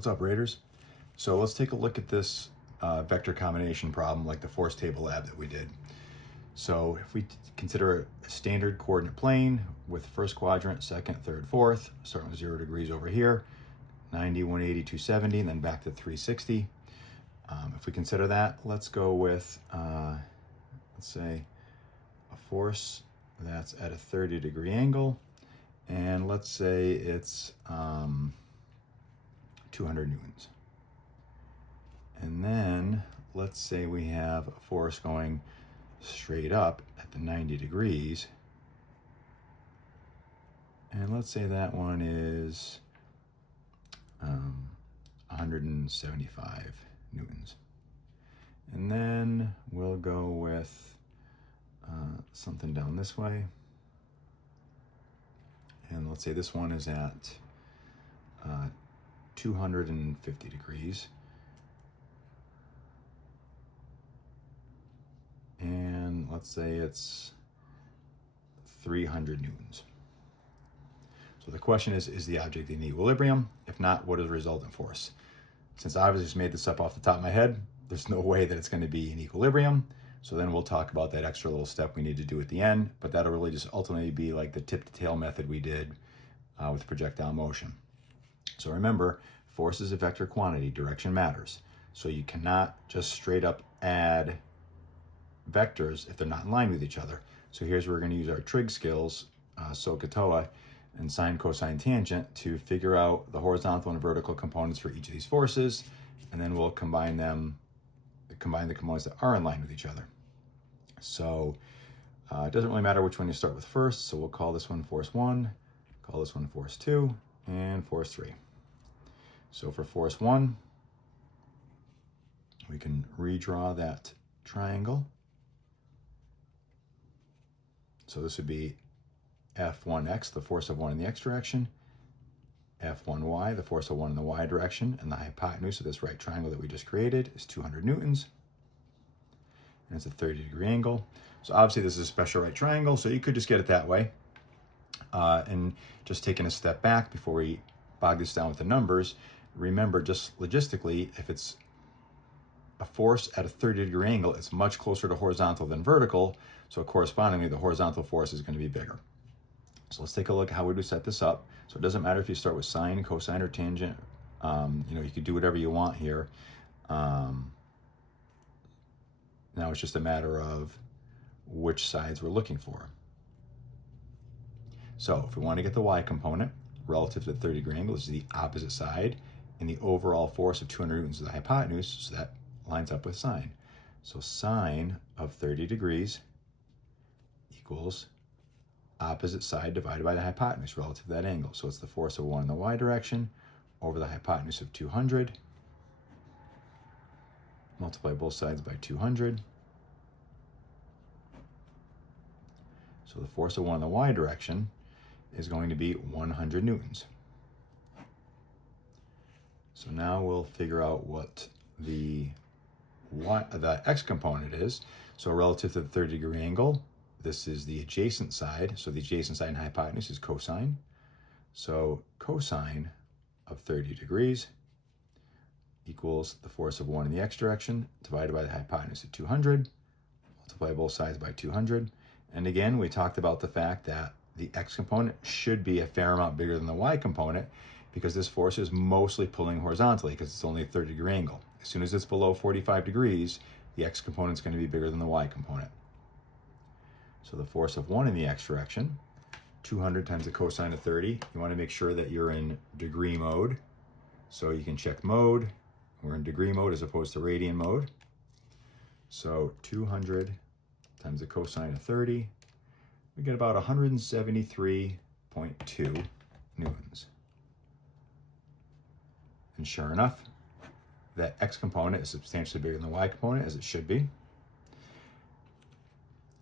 What's up, Raiders? So let's take a look at this vector combination problem like the force table lab that we did. So if we consider a standard coordinate plane with first quadrant, second, third, fourth, starting with 0 degrees over here, 90, 180, 270, and then back to 360. If we consider that, let's go with, let's say, a force that's at a 30-degree angle, and let's say it's 200 newtons. And then let's say we have a force going straight up at the 90 degrees. And let's say that one is 175 newtons. And then we'll go with something down this way. And let's say this one is at 250 degrees. And let's say it's 300 newtons. So the question is the object in equilibrium? If not, what is the resultant force? Since I obviously just made this up off the top of my head, there's no way that it's going to be in equilibrium. So then we'll talk about that extra little step we need to do at the end, but that'll really just ultimately be like the tip to tail method we did with projectile motion. So remember, force is a vector quantity, direction matters. So you cannot just straight up add vectors if they're not in line with each other. So here's where we're going to use our trig skills, SOHCAHTOA, and sine, cosine, tangent to figure out the horizontal and vertical components for each of these forces, and then we'll combine the components that are in line with each other. So it doesn't really matter which one you start with first, so we'll call this one force 1, call this one force 2, and force 3. So for force 1, we can redraw that triangle. So this would be F1x, the force of 1 in the x direction, F1y, the force of 1 in the y direction, and the hypotenuse of this right triangle that we just created is 200 newtons, and it's a 30-degree angle. So obviously this is a special right triangle, so you could just get it that way. And just taking a step back before we bog this down with the numbers, remember just logistically, if it's a force at a 30-degree angle, it's much closer to horizontal than vertical, so correspondingly the horizontal force is going to be bigger. So let's take a look at how we would set this up. So it doesn't matter if you start with sine, cosine, or tangent. You could do whatever you want here. Now it's just a matter of which sides we're looking for. So if we want to get the y component relative to the 30-degree angle, this is the opposite side, and the overall force of 200 newtons is the hypotenuse, so that lines up with sine. So sine of 30 degrees equals opposite side divided by the hypotenuse relative to that angle. So it's the force of 1 in the y direction over the hypotenuse of 200. Multiply both sides by 200. So the force of 1 in the y direction is going to be 100 newtons. So now we'll figure out what the x component is. So relative to the 30-degree angle, this is the adjacent side. So the adjacent side and hypotenuse is cosine. So cosine of 30 degrees equals the force of 1 in the x direction divided by the hypotenuse of 200. Multiply both sides by 200. And again, we talked about the fact that the x component should be a fair amount bigger than the y component because this force is mostly pulling horizontally because it's only a 30-degree angle. As soon as it's below 45 degrees, the x component is going to be bigger than the y component. So the force of 1 in the x direction, 200 times the cosine of 30. You want to make sure that you're in degree mode. So you can check mode. We're in degree mode as opposed to radian mode. So 200 times the cosine of 30. We get about 173.2 newtons. And sure enough, that x component is substantially bigger than the y component, as it should be.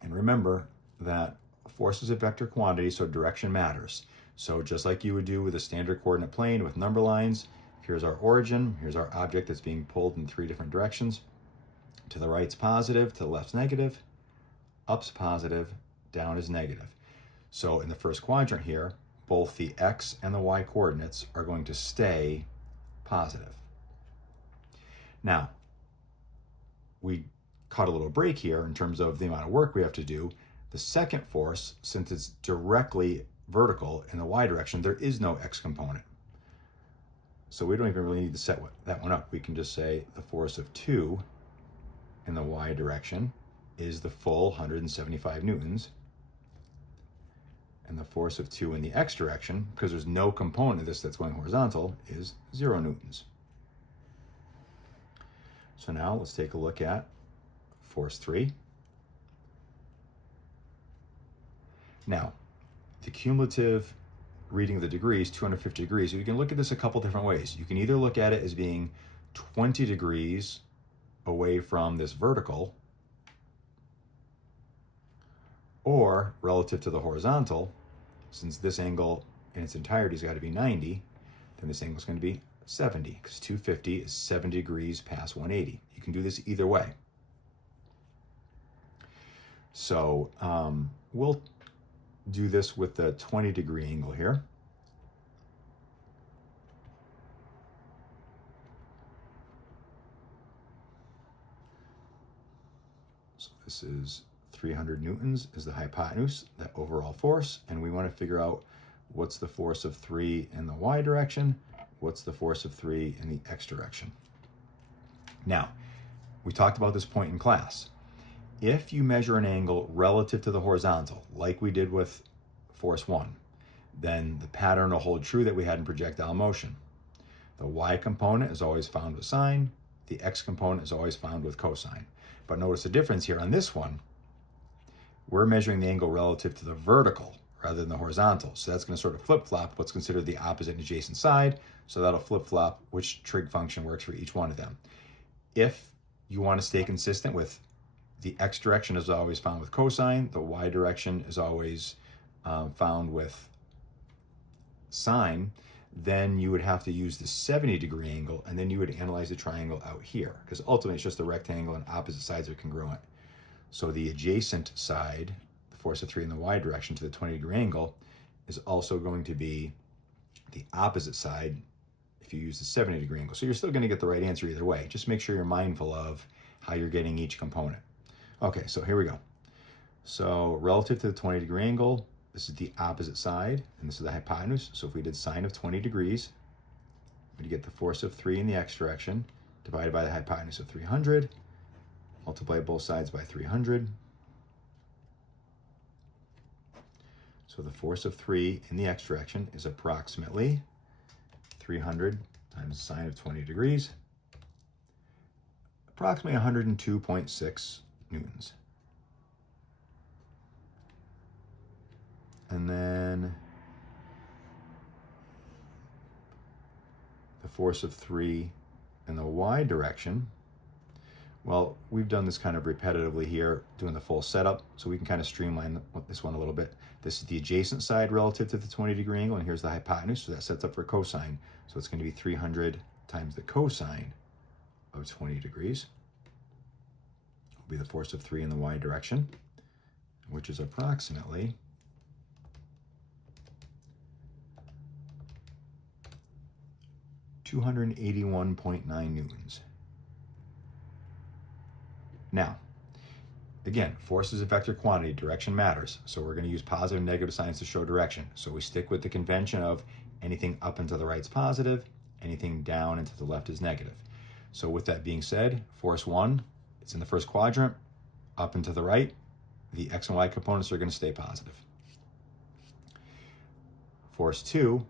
And remember that force is a vector quantity, so direction matters. So just like you would do with a standard coordinate plane with number lines, here's our origin, here's our object that's being pulled in 3 different directions. To the right's positive, to the left's negative, up's positive, down is negative. So in the first quadrant here, both the x and the y coordinates are going to stay positive. Now, we caught a little break here in terms of the amount of work we have to do. The second force, since it's directly vertical in the y direction, there is no x component. So we don't even really need to set that one up. We can just say the force of 2 in the y direction is the full 175 newtons. And the force of 2 in the x direction, because there's no component of this that's going horizontal, is 0 newtons. So now let's take a look at force 3. Now, the cumulative reading of the degrees, 250 degrees, you can look at this a couple different ways. You can either look at it as being 20 degrees away from this vertical, or relative to the horizontal, since this angle in its entirety has got to be 90, then this angle is going to be 70, because 250 is 70 degrees past 180. You can do this either way. So we'll do this with the 20-degree angle here. So this is 300 newtons is the hypotenuse, that overall force, and we want to figure out what's the force of 3 in the y direction, what's the force of 3 in the x direction. Now, we talked about this point in class. If you measure an angle relative to the horizontal, like we did with force 1, then the pattern will hold true that we had in projectile motion. The y component is always found with sine, the x component is always found with cosine. But notice the difference here on this one. We're measuring the angle relative to the vertical rather than the horizontal. So that's going to sort of flip-flop what's considered the opposite and adjacent side. So that'll flip-flop which trig function works for each one of them. If you want to stay consistent with the x direction is always found with cosine, the y direction is always found with sine, then you would have to use the 70-degree angle, and then you would analyze the triangle out here, because ultimately it's just a rectangle and opposite sides are congruent. So the adjacent side, the force of 3 in the y direction to the 20-degree angle, is also going to be the opposite side if you use the 70-degree angle. So you're still going to get the right answer either way. Just make sure you're mindful of how you're getting each component. Okay, so here we go. So relative to the 20-degree angle, this is the opposite side, and this is the hypotenuse. So if we did sine of 20 degrees, we'd get the force of 3 in the x direction divided by the hypotenuse of 300. Multiply both sides by 300. So the force of 3 in the x direction is approximately 300 times sine of 20 degrees, approximately 102.6 newtons. And then the force of 3 in the y direction, well, we've done this kind of repetitively here, doing the full setup, so we can kind of streamline this one a little bit. This is the adjacent side relative to the 20-degree angle, and here's the hypotenuse, so that sets up for cosine. So it's going to be 300 times the cosine of 20 degrees. Will be the force of 3 in the y direction, which is approximately 281.9 newtons. Now, again, force is a vector quantity, direction matters. So we're going to use positive and negative signs to show direction. So we stick with the convention of anything up and to the right is positive, anything down and to the left is negative. So with that being said, force 1, it's in the first quadrant, up and to the right, the x and y components are going to stay positive. Force 2,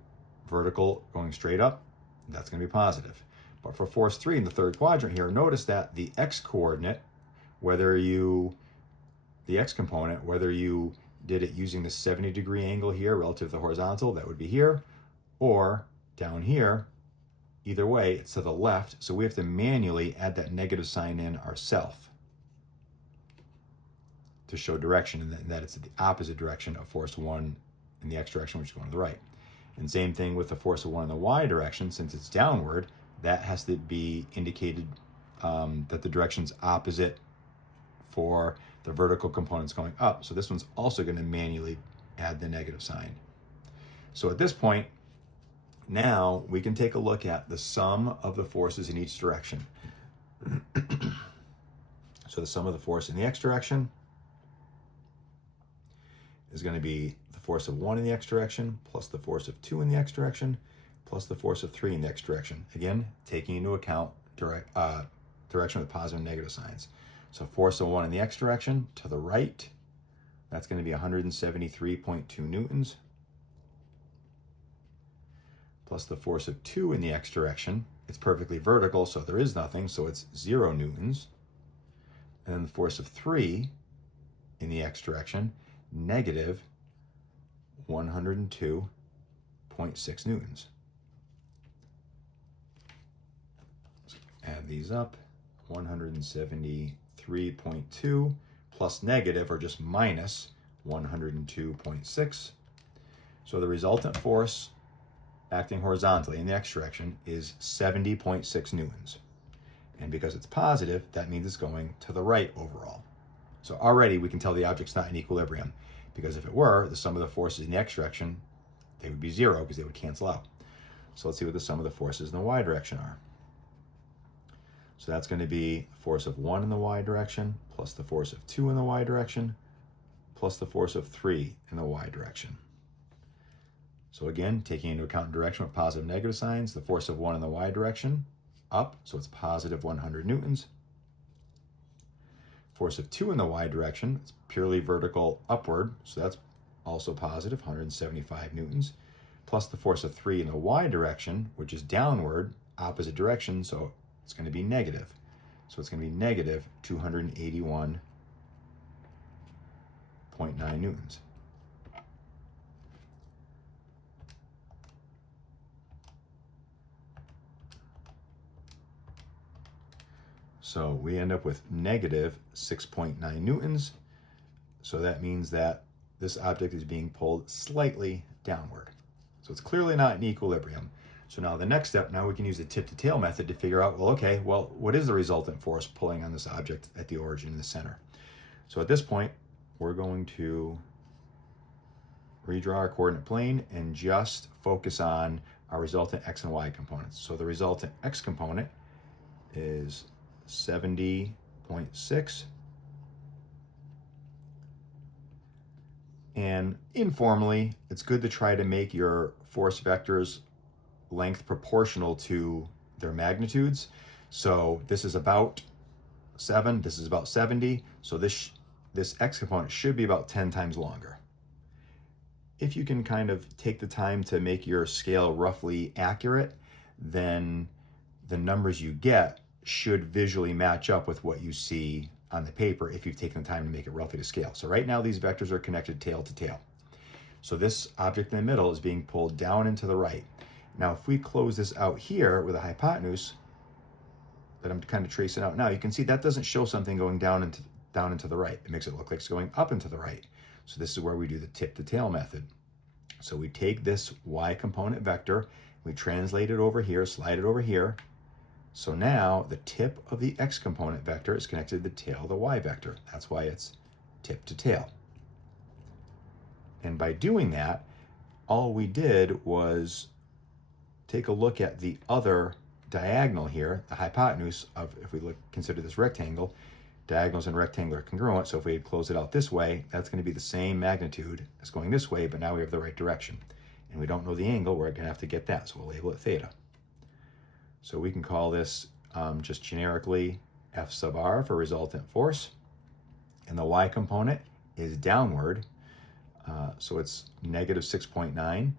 vertical going straight up, that's going to be positive. But for force 3 in the third quadrant here, notice that the x coordinate, the x component, whether you did it using the 70-degree angle here relative to the horizontal, that would be here, or down here, either way, it's to the left, so we have to manually add that negative sign in ourselves to show direction, and that it's the opposite direction of force 1 in the x direction, which is going to the right. And same thing with the force of 1 in the y direction, since it's downward, that has to be indicated that the direction's opposite for the vertical components going up. So this one's also going to manually add the negative sign. So at this point, Now we can take a look at the sum of the forces in each direction. So the sum of the force in the x direction is going to be the force of 1 in the x direction plus the force of 2 in the x direction plus the force of 3 in the x direction. Again, taking into account direction with positive and negative signs. So force of 1 in the x direction to the right, that's going to be 173.2 newtons, plus the force of 2 in the x direction. It's perfectly vertical, so there is nothing, so it's 0 newtons. And then the force of 3 in the x direction, negative 102.6 newtons. So add these up, 173.2 plus negative, or just minus 102.6. So the resultant force acting horizontally in the x direction is 70.6 newtons. And because it's positive, that means it's going to the right overall. So already we can tell the object's not in equilibrium, because if it were, the sum of the forces in the x direction, they would be 0 because they would cancel out. So let's see what the sum of the forces in the y direction are. So that's going to be the force of 1 in the y direction, plus the force of 2 in the y direction, plus the force of 3 in the y direction. So again, taking into account direction with positive and negative signs, the force of 1 in the y direction, up, so it's positive 100 newtons. Force of 2 in the y direction, it's purely vertical upward, so that's also positive, 175 newtons, plus the force of 3 in the y direction, which is downward, opposite direction, so it's going to be negative. So it's going to be negative 281.9 newtons. So we end up with negative 6.9 newtons. So that means that this object is being pulled slightly downward. So it's clearly not in equilibrium. So now the next step, now we can use the tip to tail method to figure out, well, okay, well, what is the resultant force pulling on this object at the origin in the center? So at this point, we're going to redraw our coordinate plane and just focus on our resultant x and y components. So the resultant x component is 70.6. And informally, it's good to try to make your force vectors length proportional to their magnitudes. So this is about 7, this is about 70. So this x component should be about 10 times longer. If you can kind of take the time to make your scale roughly accurate, then the numbers you get should visually match up with what you see on the paper if you've taken the time to make it roughly to scale. So right now these vectors are connected tail to tail. So this object in the middle is being pulled down and to the right. Now if we close this out here with a hypotenuse that I'm kind of tracing out now, you can see that doesn't show something going down and to the right. It makes it look like it's going up and to the right. So this is where we do the tip to tail method. So we take this y component vector, we translate it over here, slide it over here. So now the tip of the x component vector is connected to the tail of the y vector. That's why it's tip to tail. And by doing that, all we did was take a look at the other diagonal here, the hypotenuse of, if we consider this rectangle, diagonals and rectangle are congruent. So if we close it out this way, that's going to be the same magnitude as going this way, but now we have the right direction. And we don't know the angle, we're going to have to get that. So we'll label it theta. So we can call this just generically F sub r for resultant force. And the y component is downward. So it's negative 6.9.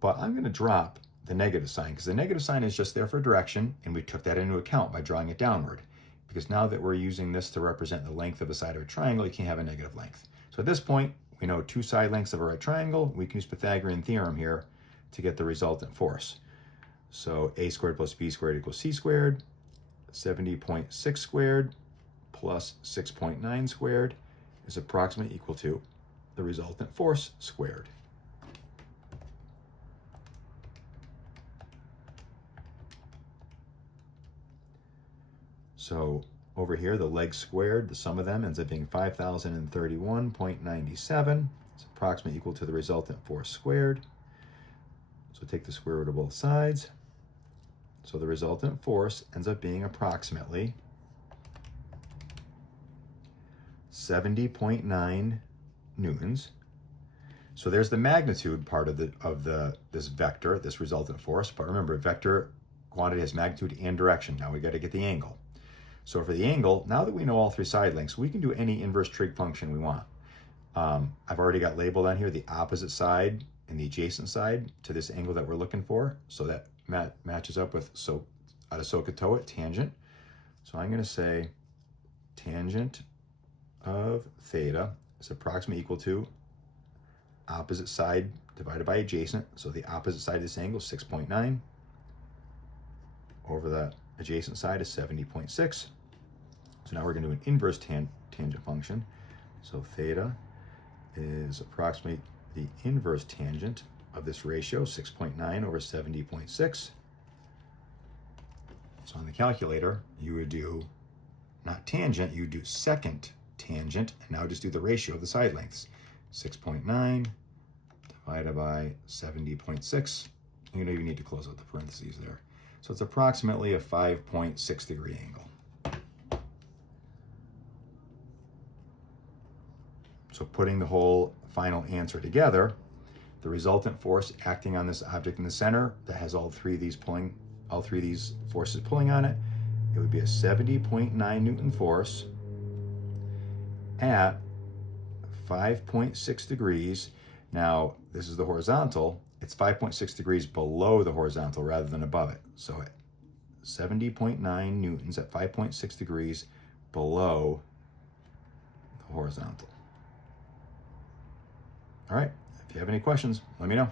But I'm going to drop the negative sign because the negative sign is just there for direction. And we took that into account by drawing it downward. Because now that we're using this to represent the length of a side of a triangle, you can't have a negative length. So at this point, we know 2 side lengths of a right triangle. We can use Pythagorean theorem here to get the resultant force. So a squared plus b squared equals c squared. 70.6 squared plus 6.9 squared is approximately equal to the resultant force squared. So over here, the legs squared, the sum of them ends up being 5,031.97. It's approximately equal to the resultant force squared. So take the square root of both sides. So the resultant force ends up being approximately 70.9 newtons. So there's the magnitude part of this vector, this resultant force. But remember, vector quantity has magnitude and direction. Now we got to get the angle. So for the angle, now that we know all three side lengths, we can do any inverse trig function we want. I've already got labeled on here the opposite side and the adjacent side to this angle that we're looking for. So that matches up with SOHCAHTOA, tangent. So I'm going to say tangent of theta is approximately equal to opposite side divided by adjacent. So the opposite side of this angle is 6.9 over the adjacent side is 70.6. So now we're going to do an inverse tangent function. So theta is approximately the inverse tangent of this ratio, 6.9 over 70.6. So on the calculator, you would do not tangent, you would do second tangent, and now just do the ratio of the side lengths. 6.9 divided by 70.6. You don't even need to close out the parentheses there. So it's approximately a 5.6 degree angle. So putting the whole final answer together, the resultant force acting on this object in the center that has all three of these forces pulling on it, it would be a 70.9 Newton force at 5.6 degrees. Now, this is the horizontal. It's 5.6 degrees below the horizontal rather than above it. So 70.9 newtons at 5.6 degrees below the horizontal. All right, if you have any questions, let me know.